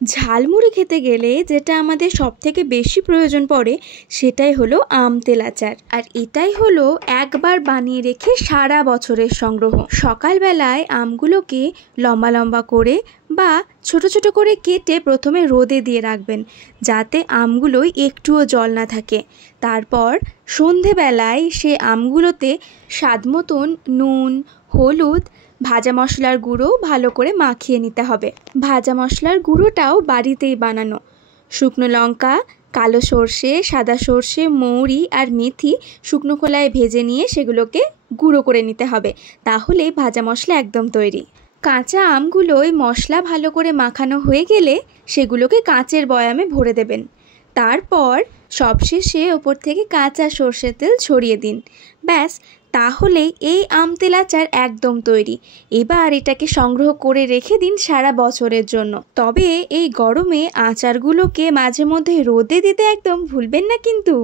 ঝালমুড়ি খেতে গেলে যেটা আমাদের সবথেকে বেশি প্রয়োজন পড়ে সেটাই হলো আম তেল আচার। আর এটাই হলো একবার বানিয়ে রেখে সারা বছরের সংগ্রহ। সকালবেলায় আমগুলোকে লম্বা লম্বা করে বা ছোট ছোট করে কেটে প্রথমে রোদে দিয়ে রাখবেন, যাতে আমগুলোয় একটুও জল না থাকে। তারপর সন্ধেবেলায় সে আমগুলোতে স্বাদ মতন নুন, হলুদ, ভাজা মশলার গুঁড়ো ভালো করে মাখিয়ে নিতে হবে। ভাজা মশলার গুঁড়োটাও বাড়িতেই বানানো। শুকনো লঙ্কা, কালো সর্ষে, সাদা সর্ষে, মৌরি আর মেথি শুকনো খোলায় ভেজে নিয়ে সেগুলোকে গুঁড়ো করে নিতে হবে, তাহলে ভাজা মশলা একদম তৈরি। কাঁচা আমগুলোয় মশলা ভালো করে মাখানো হয়ে গেলে সেগুলোকে কাঁচের বয়ামে ভরে দেবেন। তারপর সবশেষে ওপর থেকে কাঁচা সর্ষের তেল ছড়িয়ে দিন। ব্যাস, তাহলেই এই আম তেল আচার একদম তৈরি। এবার এটাকে সংগ্রহ করে রেখে দিন সারা বছরের জন্য। তবে এই গরমে আচারগুলোকে মাঝে মধ্যে রোদে দিতে একদম ভুলবেন না কিন্তু।